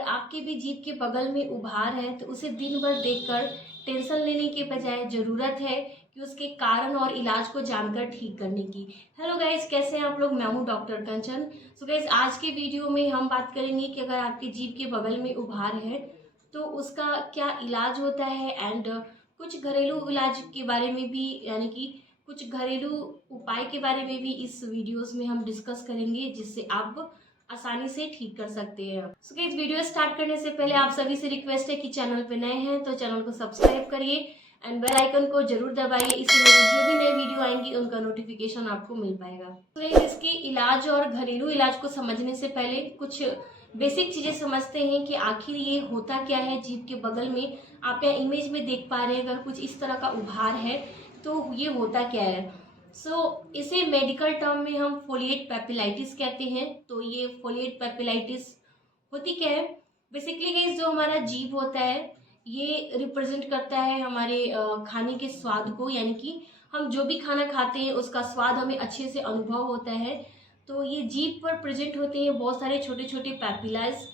अगर आपके भी जीभ के बगल में उभार है तो उसे दिन भर देखकर टेंशन लेने के बजाय ज़रूरत है कि उसके कारण और इलाज को जानकर ठीक करने की। हेलो गाइस, कैसे हैं आप लोग? मैं हूं डॉक्टर कंचन। सो गाइस, आज के वीडियो में हम बात करेंगे कि अगर आपके जीभ के बगल में उभार है तो उसका क्या इलाज होता है एंड कुछ घरेलू इलाज के बारे में भी, यानी कि कुछ घरेलू उपाय के बारे में भी इस वीडियोस में हम डिस्कस करेंगे, जिससे आप आसानी से ठीक कर सकते हैं। सो गाइस, वीडियो स्टार्ट करने से पहले आप सभी से रिक्वेस्ट है कि चैनल पे नए हैं तो चैनल को सब्सक्राइब करिए एंड बेल आइकन को जरूर दबाइए। इससे मेरी जो भी नई वीडियो आएंगी उनका नोटिफिकेशन आपको मिल पाएगा। तो गाइस, इसके इलाज और घरेलू इलाज को समझने से पहले कुछ बेसिक चीजें समझते हैं कि आखिर ये होता क्या है जीभ के बगल में। आप यहाँ इमेज में देख पा रहे हैं, अगर कुछ इस तरह का उभार है तो ये होता क्या है। इसे मेडिकल टर्म में हम फोलिएट पेपिलाइटिस कहते हैं। तो ये फोलिएट पेपिलाइटिस होती क्या है? बेसिकली गाइस, जो हमारा जीभ होता है ये रिप्रेजेंट करता है हमारे खाने के स्वाद को, यानी कि हम जो भी खाना खाते हैं उसका स्वाद हमें अच्छे से अनुभव होता है। तो ये जीभ पर प्रेजेंट होते हैं बहुत सारे छोटे छोटे पेपिलास,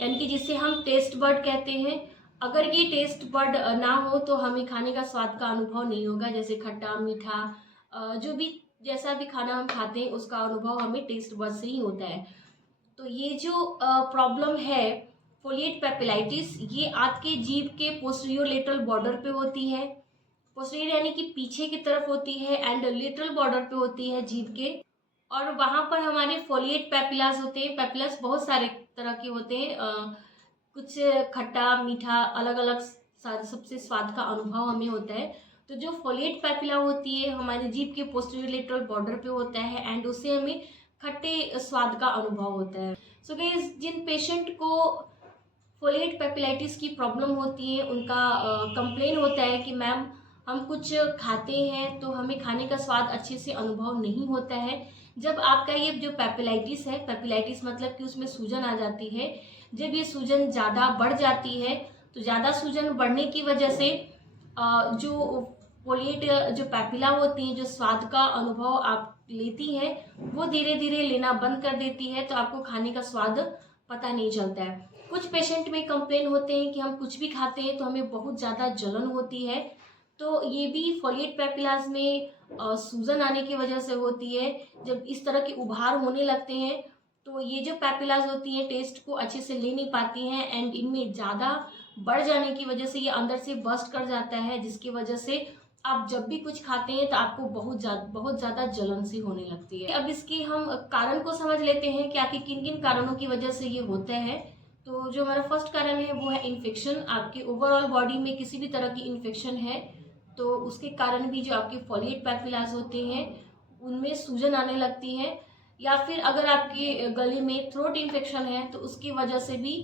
यानी कि जिसे हम टेस्ट बर्ड कहते हैं। अगर ये टेस्ट बर्ड ना हो तो हमें खाने का स्वाद का अनुभव नहीं होगा, जैसे खट्टा मीठा जो भी जैसा भी खाना हम खाते हैं उसका अनुभव हमें टेस्ट बर्ड से ही होता है। तो ये जो प्रॉब्लम है फोलिएट पेपिलाइटिस, ये आपके जीभ के पोस्टीरियर लेटरल बॉर्डर पे होती है। पोस्टीरियर यानी कि पीछे की तरफ होती है एंड लेटरल बॉर्डर पे होती है जीभ के। और वहां पर हमारे फोलिएट पेपिलास होते हैं। पेपिलास बहुत सारे तरह के होते हैं, कुछ खट्टा मीठा अलग अलग सबसे स्वाद का अनुभव हमें होता है। तो जो फोलिएट पेपिला होती है हमारे जीभ के पोस्टीरियर लेटरल बॉर्डर पे होता है एंड उससे हमें खट्टे स्वाद का अनुभव होता है। सो गाइस, जिन पेशेंट को फोलिएट पेपिलाइटिस की प्रॉब्लम होती है उनका कंप्लेन होता है कि मैम हम कुछ खाते हैं तो हमें खाने का स्वाद अच्छे से अनुभव नहीं होता है। जब आपका ये जो पेपिलाइटिस है, पेपिलाइटिस मतलब कि उसमें सूजन आ जाती है, जब ये सूजन ज़्यादा बढ़ जाती है तो ज़्यादा सूजन बढ़ने की वजह से जो फोलिएट जो पेपिला होती हैं, जो स्वाद का अनुभव आप लेती हैं, वो धीरे धीरे लेना बंद कर देती है, तो आपको खाने का स्वाद पता नहीं चलता है। कुछ पेशेंट में कंप्लेन होते हैं कि हम कुछ भी खाते हैं तो हमें बहुत ज़्यादा जलन होती है। तो ये भी फोलिएट पेपिलास में सूजन आने की वजह से होती है। जब इस तरह के उभार होने लगते हैं तो ये जो पेपिलास होती हैं टेस्ट को अच्छे से ले नहीं पाती हैं एंड इनमें ज़्यादा बढ़ जाने की वजह से ये अंदर से बस्ट कर जाता है, जिसकी वजह से आप जब भी कुछ खाते हैं तो आपको बहुत ज़्यादा जलन सी होने लगती है। अब इसके हम कारण को समझ लेते हैं कि आखिर किन किन कारणों की वजह से ये होता है। तो जो हमारा फर्स्ट कारण है वो है इन्फेक्शन। आपके ओवरऑल बॉडी में किसी भी तरह की इन्फेक्शन है तो उसके कारण भी जो आपके फोलिएट पेपिलास होते हैं उनमें सूजन आने लगती है। या फिर अगर आपके गले में थ्रोट इन्फेक्शन है तो उसकी वजह से भी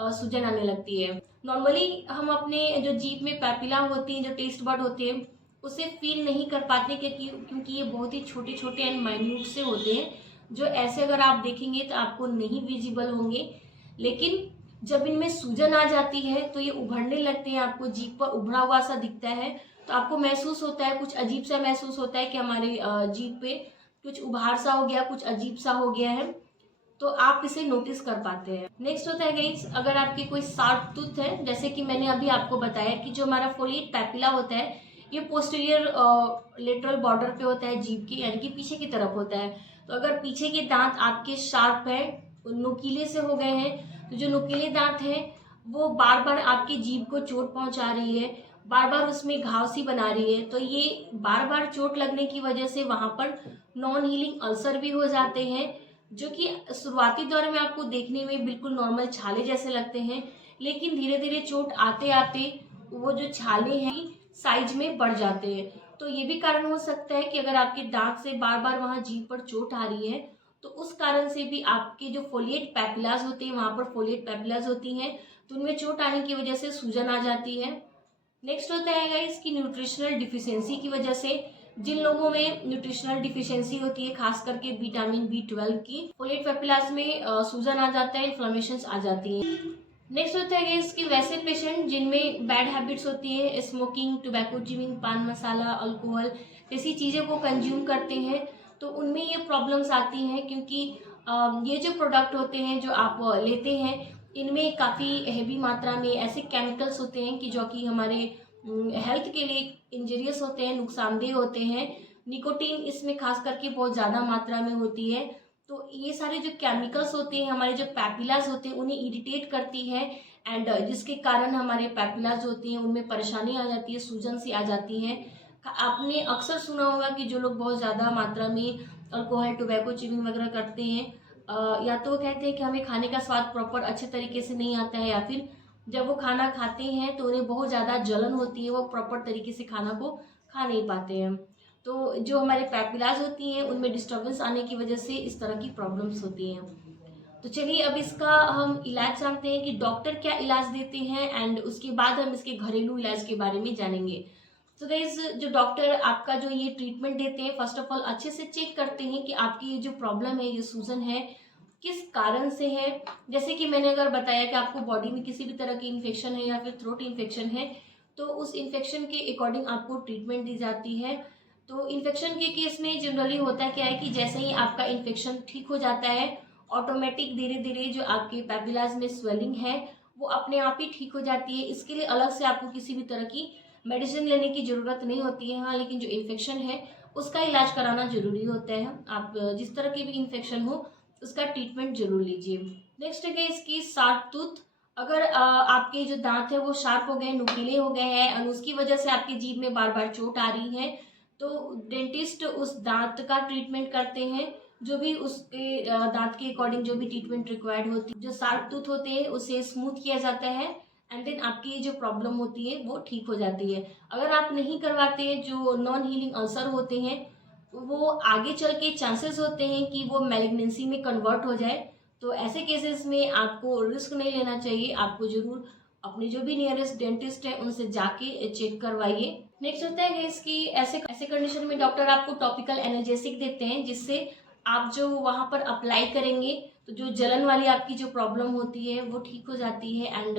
सूजन आने लगती है। नॉर्मली हम अपने जो जीभ में पेपिला होती हैं, जो टेस्ट बर्ड होते हैं, उसे फील नहीं कर पाते क्योंकि ये बहुत ही छोटे छोटे एंड माइन्यूट से होते हैं, जो ऐसे अगर आप देखेंगे तो आपको नहीं विजिबल होंगे। लेकिन जब इनमें सूजन आ जाती है तो ये उभरने लगते हैं, आपको जीभ पर उभरा हुआ सा दिखता है, तो आपको महसूस होता है, कुछ अजीब सा महसूस होता है कि हमारे जीभ पे कुछ उभार सा हो गया, कुछ अजीब सा हो गया है, तो आप इसे नोटिस कर पाते हैं। नेक्स्ट होता है गाइस, अगर आपकी कोई शार्प टूथ है, जैसे कि मैंने अभी आपको बताया कि जो हमारा फोलिएट पेपिला होता है ये पोस्टीरियर लेटरल बॉर्डर पे होता है जीभ के, यानी कि पीछे की तरफ होता है। तो अगर पीछे के दांत आपके शार्प है, नुकीले से हो गए हैं, तो जो नुकीले दांत हैं वो बार बार आपकी जीभ को चोट पहुंचा रही है, बार बार उसमें घाव सी बना रही है, तो ये बार बार चोट लगने की वजह से वहां पर नॉन हीलिंग अल्सर भी हो जाते हैं, जो कि शुरुआती दौर में आपको देखने में बिल्कुल नॉर्मल छाले जैसे लगते हैं, लेकिन धीरे धीरे चोट आते आते वो जो छाले हैं साइज में बढ़ जाते हैं। तो ये भी कारण हो सकता है कि अगर आपके दांत से बार बार वहां जीभ पर चोट आ रही है तो उस कारण से भी आपके जो फोलिएट पेपिलास होते हैं वहां पर फोलिएट पेपिलास होती हैं, तो उनमें चोट आने की वजह से सूजन आ जाती है। नेक्स्ट होता है गाइस कि न्यूट्रिशनल डिफिशियंसी की वजह से, जिन लोगों में न्यूट्रिशनल डिफिशियंसी होती है खास करके विटामिन B12 की, फोलिएट पेपिलास में सूजन आ जाता है, इन्फ्लेमेशन आ जाती है। नेक्स्ट होता है गाइस कि वैसे पेशेंट जिनमें बैड हैबिट्स होती है, स्मोकिंग, टोबैको च्यूइंग, पान मसाला, अल्कोहल जैसी चीज़ों को कंज्यूम करते हैं, तो उनमें ये प्रॉब्लम्स आती हैं, क्योंकि ये जो प्रोडक्ट होते हैं जो आप लेते हैं इनमें काफ़ी हेवी मात्रा में ऐसे केमिकल्स होते हैं कि जो कि हमारे हेल्थ के लिए इंजीरियस होते हैं, नुकसानदेह होते हैं। निकोटीन इसमें खास करके बहुत ज़्यादा मात्रा में होती है। तो ये सारे जो केमिकल्स होते हैं, हमारे जो पैपिलास होते हैं, उन्हें इरिटेट करती है एंड जिसके कारण हमारे पैपिलास होती हैं उनमें परेशानी आ जाती है, सूजन सी आ जाती है। आपने अक्सर सुना होगा कि जो लोग बहुत ज़्यादा मात्रा में अल्कोहल, टोबैको च्युइंग वगैरह करते हैं, या तो वो कहते हैं कि हमें खाने का स्वाद प्रॉपर अच्छे तरीके से नहीं आता है, या फिर जब वो खाना खाते हैं तो उन्हें बहुत ज़्यादा जलन होती है, वो प्रॉपर तरीके से खाना को खा नहीं पाते हैं। तो जो हमारे पैपिलाज होती हैं उनमें डिस्टर्बेंस आने की वजह से इस तरह की प्रॉब्लम्स होती हैं। तो चलिए अब इसका हम इलाज जानते हैं कि डॉक्टर क्या इलाज देते हैं एंड उसके बाद हम इसके घरेलू इलाज के बारे में जानेंगे। तो गाइज जो डॉक्टर आपका जो ये ट्रीटमेंट देते हैं, फर्स्ट ऑफ ऑल अच्छे से चेक करते हैं कि आपकी ये जो प्रॉब्लम है, ये सूजन है, किस कारण से है। जैसे कि मैंने अगर बताया कि आपको बॉडी में किसी भी तरह की इन्फेक्शन है या फिर थ्रोट इन्फेक्शन है, तो उस इन्फेक्शन के अकॉर्डिंग आपको ट्रीटमेंट दी जाती है। तो इन्फेक्शन के केस में जनरली होता क्या है कि जैसे ही आपका इन्फेक्शन ठीक हो जाता है, ऑटोमेटिक धीरे धीरे जो आपके पैपिलाज में स्वेलिंग है वो अपने आप ही ठीक हो जाती है। इसके लिए अलग से आपको किसी भी तरह की मेडिसिन लेने की ज़रूरत नहीं होती है। हाँ, लेकिन जो इन्फेक्शन है उसका इलाज कराना ज़रूरी होता है। आप जिस तरह की भी इन्फेक्शन हो उसका ट्रीटमेंट जरूर लीजिए। नेक्स्ट है इसकी शार्प टूथ। अगर आपके जो दांत है वो शार्प हो गए, नुकीले हो गए हैं और उसकी वजह से आपकी जीभ में बार बार चोट आ रही है, तो डेंटिस्ट उस दांत का ट्रीटमेंट करते हैं। जो भी उसके दांत के अकॉर्डिंग जो भी ट्रीटमेंट रिक्वायर्ड होती है, जो शार्प टूथ होते हैं उसे स्मूथ किया जाता है एंड देन आपकी जो प्रॉब्लम होती है वो ठीक हो जाती है। अगर आप नहीं करवाते हैं, जो नॉन हीलिंग अल्सर होते हैं वो आगे चल के चांसेस होते हैं कि वो मैलिग्नेंसी में कन्वर्ट हो जाए। तो ऐसे केसेस में आपको रिस्क नहीं लेना चाहिए, आपको जरूर अपने जो भी नियरेस्ट डेंटिस्ट है उनसे जाके चेक करवाइए। नेक्स्ट होता है इसकी ऐसे ऐसे कंडीशन में डॉक्टर आपको टॉपिकल एनाल्जेसिक देते हैं, जिससे आप जो वहाँ पर अप्लाई करेंगे तो जो जलन वाली आपकी जो प्रॉब्लम होती है वो ठीक हो जाती है and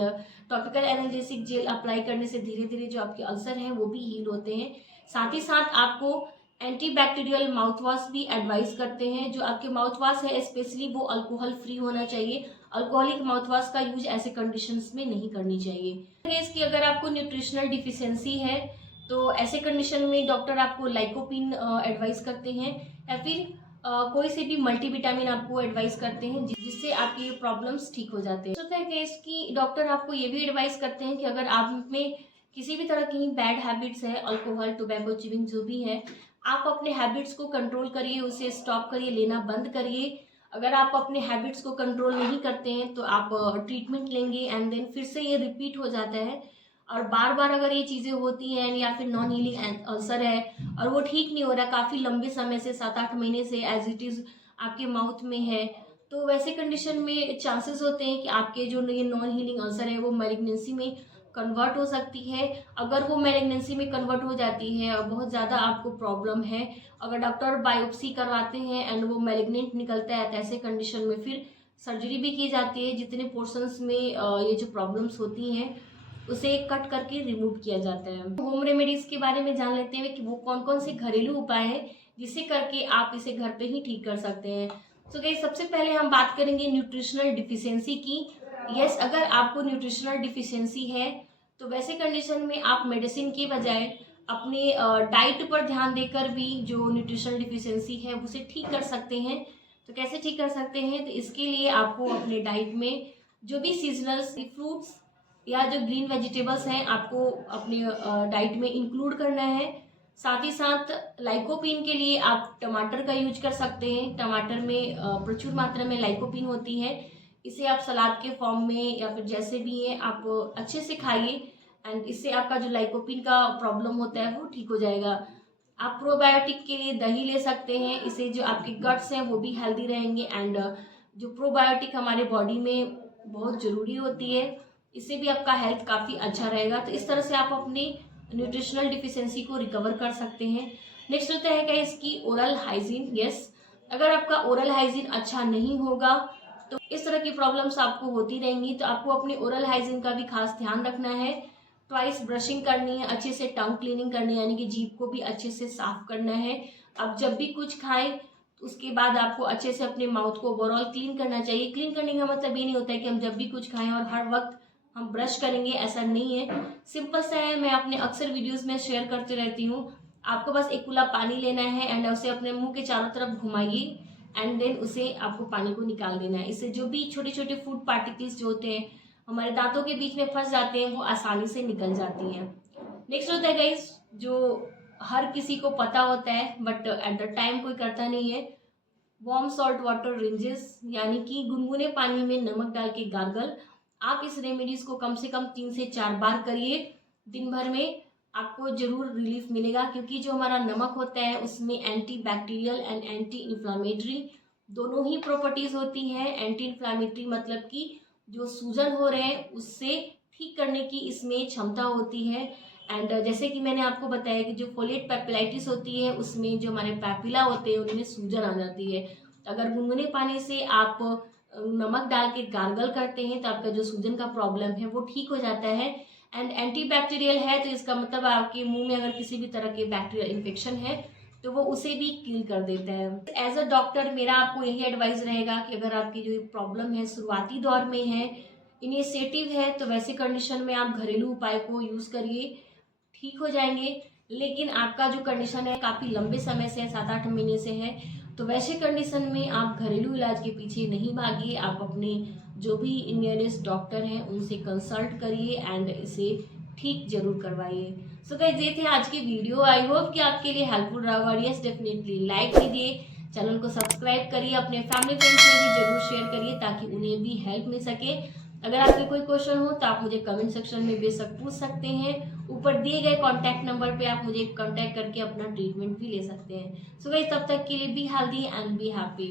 topical analgesic gel apply करने से धीरे धीरे जो आपके अल्सर हैं वो भी हील होते हैं। साथ ही साथ आपको एंटीबैक्टीरियल माउथ वॉश भी एडवाइस करते हैं। जो आपके माउथ वॉश है स्पेशली वो अल्कोहल फ्री होना चाहिए। अल्कोहलिक माउथ वॉश का यूज ऐसे कंडीशंस में नहीं करनी चाहिए। इसकी अगर आपको न्यूट्रिशनल डिफिशियंसी है तो ऐसे कंडीशन में डॉक्टर आपको लाइकोपिन एडवाइस करते हैं, या फिर कोई से भी मल्टीविटामिन आपको एडवाइस करते हैं जिससे आपके ये प्रॉब्लम्स ठीक हो जाते हैं। होता है कि इसकी डॉक्टर आपको ये भी एडवाइस करते हैं कि अगर आप में किसी भी तरह की बैड हैबिट्स है, अल्कोहल, टोबैको च्युइंग जो भी है, आप अपने हैबिट्स को कंट्रोल करिए, उसे स्टॉप करिए, लेना बंद करिए। अगर आप अपने हैबिट्स को कंट्रोल नहीं करते हैं तो आप ट्रीटमेंट लेंगे एंड देन फिर से ये रिपीट हो जाता है, और बार बार अगर ये चीज़ें होती हैं या फिर नॉन हीलिंग अल्सर है और वो ठीक नहीं हो रहा काफ़ी लंबे समय से, 7-8 महीने से एज इट इज़ आपके माउथ में है, तो वैसे कंडीशन में चांसेस होते हैं कि आपके जो ये नॉन हीलिंग अल्सर है वो मैलिग्नेंसी में कन्वर्ट हो सकती है। अगर वो मैलिग्नेंसी में कन्वर्ट हो जाती है और बहुत ज़्यादा आपको प्रॉब्लम है, अगर डॉक्टर बायोप्सी करवाते हैं एंड वो मैलिग्नेंट निकलता है तो ऐसे कंडीशन में फिर सर्जरी भी की जाती है। जितने पोर्शंस में ये जो प्रॉब्लम्स होती हैं उसे कट करके रिमूव किया जाता है। होम रेमेडीज़ के बारे में जान लेते हैं कि वो कौन कौन से घरेलू उपाय हैं जिसे करके आप इसे घर पे ही ठीक कर सकते हैं। तो गाइस सबसे पहले हम बात करेंगे न्यूट्रिशनल डिफिशियंसी की। यस, अगर आपको न्यूट्रिशनल डिफिशियंसी है तो वैसे कंडीशन में आप मेडिसिन के बजाय अपने डाइट पर ध्यान देकर भी जो न्यूट्रिशनल डिफिशियंसी है उसे ठीक कर सकते हैं। तो कैसे ठीक कर सकते हैं? तो इसके लिए आपको अपने डाइट में जो भी सीजनल फ्रूट्स या जो ग्रीन वेजिटेबल्स हैं आपको अपने डाइट में इंक्लूड करना है। साथ ही साथ लाइकोपीन के लिए आप टमाटर का यूज कर सकते हैं। टमाटर में प्रचुर मात्रा में लाइकोपीन होती है। इसे आप सलाद के फॉर्म में या फिर जैसे भी है आप अच्छे से खाइए एंड इससे आपका जो लाइकोपीन का प्रॉब्लम होता है वो ठीक हो जाएगा। आप प्रोबायोटिक के लिए दही ले सकते हैं, इससे जो आपके गट्स हैं वो भी हेल्दी रहेंगे एंड जो प्रोबायोटिक हमारे बॉडी में बहुत ज़रूरी होती है, इससे भी आपका हेल्थ काफ़ी अच्छा रहेगा। तो इस तरह से आप अपनी न्यूट्रिशनल डिफिशियंसी को रिकवर कर सकते हैं। नेक्स्ट होता है क्या इसकी ओरल हाइजीन। यस, अगर आपका ओरल हाइजीन अच्छा नहीं होगा तो इस तरह की प्रॉब्लम्स आपको होती रहेंगी। तो आपको अपने ओरल हाइजीन का भी खास ध्यान रखना है। ट्वाइस ब्रशिंग करनी है, अच्छे से टंग क्लीनिंग करनी है, यानी कि जीभ को भी अच्छे से साफ करना है। आप जब भी कुछ खाएं उसके बाद आपको अच्छे से अपने माउथ को ओवरऑल क्लीन करना चाहिए। क्लीन करने का मतलब ये नहीं होता है कि हम जब भी कुछ खाएं और हर वक्त हम ब्रश करेंगे, ऐसा नहीं है। सिंपल सा है, मैं अपने अक्सर वीडियोस में शेयर करती रहती हूँ। आपको बस एक कुल्ला पानी लेना है एंड उसे अपने मुंह के चारों तरफ घुमाइए एंड देन उसे आपको पानी को निकाल देना है। इससे जो भी छोटे छोटे फूड पार्टिकल्स जो होते हैं हमारे दांतों के बीच में फंस जाते हैं, वो आसानी से निकल जाती हैं। नेक्स्ट होता है गाइस, जो हर किसी को पता होता है बट एट द टाइम कोई करता नहीं है, वार्म सॉल्ट वाटर रिंजेस, यानी कि गुनगुने पानी में नमक डाल के गार्गल। आप इस रेमेडीज को कम से कम 3 से 4 बार करिए दिन भर में, आपको जरूर रिलीफ मिलेगा। क्योंकि जो हमारा नमक होता है उसमें anti bacterial and anti inflammatory दोनों ही प्रॉपर्टीज होती हैं। एंटी इन्फ्लामेटरी मतलब कि जो सूजन हो रहे हैं उससे ठीक करने की इसमें क्षमता होती है। एंड जैसे कि मैंने आपको बताया कि जो फोलेट पेपिलाइटिस होती है उसमें जो हमारे पैपिला होते हैं उनमें सूजन आ जाती है। अगर गुनगुने पानी से आप नमक डाल के गार्गल करते हैं तो आपका जो सूजन का प्रॉब्लम है वो ठीक हो जाता है। एंड एंटी बैक्टीरियल है तो इसका मतलब आपके मुंह में अगर किसी भी तरह के बैक्टीरियल इन्फेक्शन है तो वो उसे भी किल कर देता है। एज अ डॉक्टर मेरा आपको यही एडवाइस रहेगा कि अगर आपकी जो प्रॉब्लम है शुरुआती दौर में है, इनिशिएटिव है, तो वैसे कंडीशन में आप घरेलू उपाय को यूज़ करिए, ठीक हो जाएंगे। लेकिन आपका जो कंडीशन है काफ़ी लंबे समय से है, 7-8 महीने से है, तो वैसे कंडीशन में आप घरेलू इलाज के पीछे नहीं भागिए। आप अपने जो भी नियरेस्ट डॉक्टर हैं उनसे कंसल्ट करिए एंड इसे ठीक जरूर करवाइए। सो गाइस, ये थे आज की वीडियो। आई होप कि आपके लिए हेल्पफुल रहा होगा। यस, डेफिनेटली लाइक कीजिए, चैनल को सब्सक्राइब करिए, अपने फैमिली फ्रेंड्स में भी जरूर शेयर करिए ताकि उन्हें भी हेल्प मिल सके। अगर आपके कोई क्वेश्चन हो तो आप मुझे कमेंट सेक्शन में बेशक पूछ सकते हैं। ऊपर दिए गए कॉन्टैक्ट नंबर पे आप मुझे कॉन्टैक्ट करके अपना ट्रीटमेंट भी ले सकते हैं। सो गाइस, तब तक के लिए be healthy and be happy.